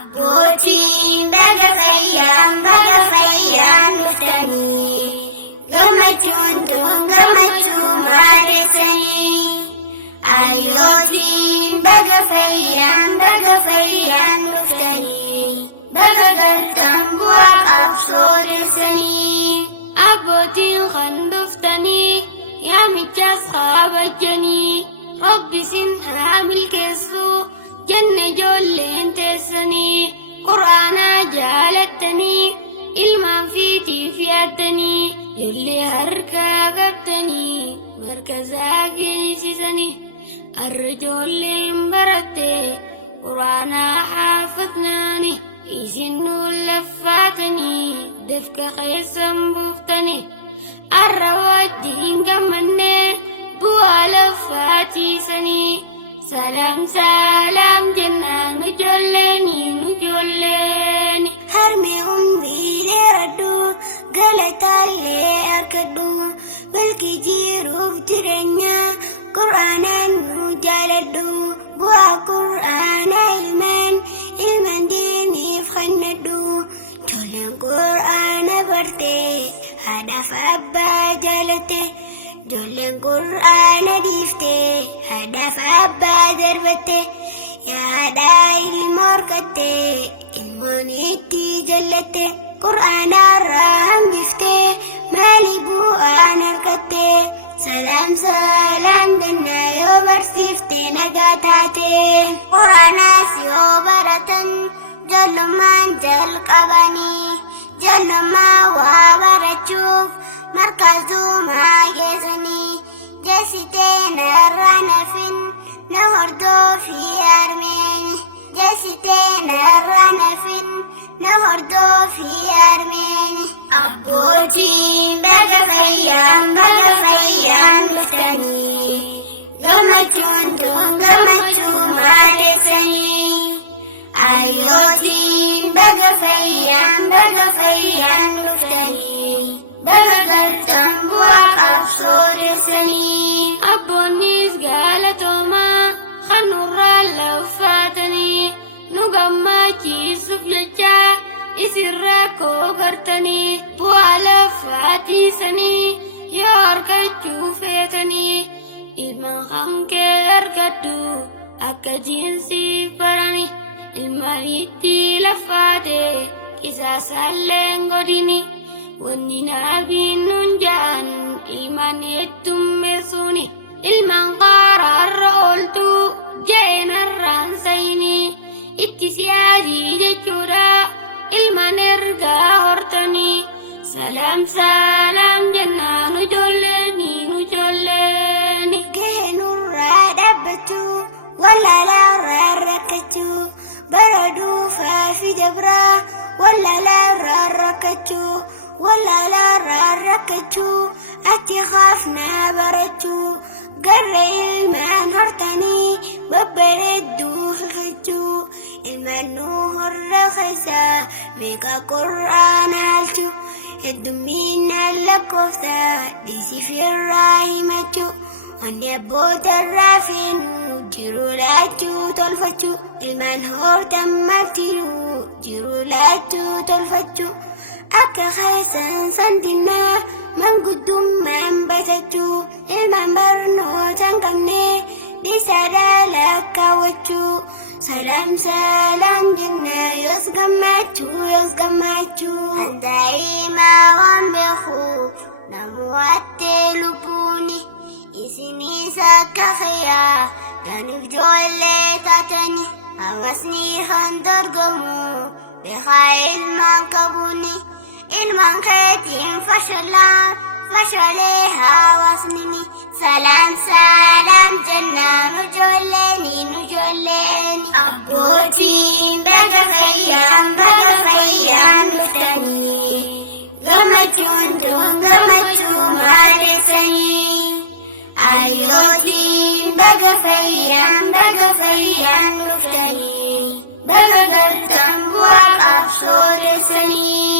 Abbootiin baga fayyaan dhuftanii gammachuun tun gammachuu maaddessanii. Ayyootiin baga fayyaan dhuftanii baga galtan bu'aa qabsoo keessanii. Abbootiin kan dhuftanii yaamichas kabajanii rabbisin haa milkeessu janna ijoolleen teessanii. Qur'aanaa jaalattanii ilmaan fiitiif yaaddanii ijoollee harkaa qabdanii markazaa geessisanii. Har'a ijoolleen baratte qur'aanaa haafadnaani isin nuun laffaatanii dafqa keessan buuftanii. Har'a wajjin gammannee bu'aa laffaatiisanii. Salam salam jennaan ijoolleen harmi umrii dheeradhu galataallee harkadhu balki jiruuf jireenya qur'aanaan nu jaaladhu. Bu'aa qur'aanaa ilmaan diiniif kannadhu. Ijoolleen qur'aana barte haadhaaf abbaa jaalatte. Ijoolleen qur'aana dhiifte haadhaaf abbaa darbatte. Yaadhaa ilma horkatte ilmoon itti jallatte. Qur'aanarraa hambifte maali bu'aan harkatte. Salam salam jennaa yoo barsiifte nagaa taate. Qur'aanaas yoo baratan ijoollummaan jalqabanii. Ijoollummaa waa barachuuf markazumaa geessanii. Jeessitee narraa nafin na hordofii armeeni. Jeessitee narraa nafin na hordofii armeeni. Abbootiin baga fayyaan dhuftanii gammachuun tun gammachuu maaddessanii. Ayyootiin baga fayyaan dhuftanii baga galtan bu'aa qabsoo keessanii. Abboonnis galatoomaa kan nurraa laffaatanii nu gammachiisuuf jecha isin rakkoo gartanii. Bu'aa laffaatiisanii yoo argachuu feetanii ilmaan kan kee argadhu akka jiinsiif barani. Ilmaan itti laffaate qisaasaalleen godhini. Wanni naabiin nun ja'an ilmaan heddummeessuuni. Ilmaan qaraarra ooltu jeenarraan sayini. Itti siyaasii jechuudha ilmaan ergaa hortanii. Salam salam jennaan ijoolleen gahee nurraa dhaabbatu wallaalarraa rakkachuu. Baraduufaa fi dabraa wallaalarraa rakkachuu ati qaafnaa barachuu. Garra ilmaan hortanii babbareedduu filfachuu. Ilmaan nuu horra keessaa meeqa qur'aana haalchuu. Heddumminaan lakkoofsaa dhiisiif irraa himachuu. Wanni abbootarraa feenu jiruu laachuu tolfachuu. Ilmaan hortan martinuu jiruu laachuu tolfachuu. Akka keessan sandinnaa manguddummaan batachuu. Ilmaan barnoota hin qabne dhiisaadhaa lakkaawwachuu. Salam salam jennaa yoos gammachuu. Handaa'imaa waan beekuuf namu waattee lubbuuni. Isinis akka fayyaa yaaniif ijoollee taatanii. Hawaasni kan dorgomu beekaa ilmaan qabuuni. Ilmaan keetiin fashalee hawaasni. Salam salam jennaan ijoolleen. Abbootiin baga fayyaan dhuftanii gammachuun tun gammachuu maaddessanii. Ayyootiin baga fayyaan dhuftanii baga galtan bu'aa qabsoo keessanii.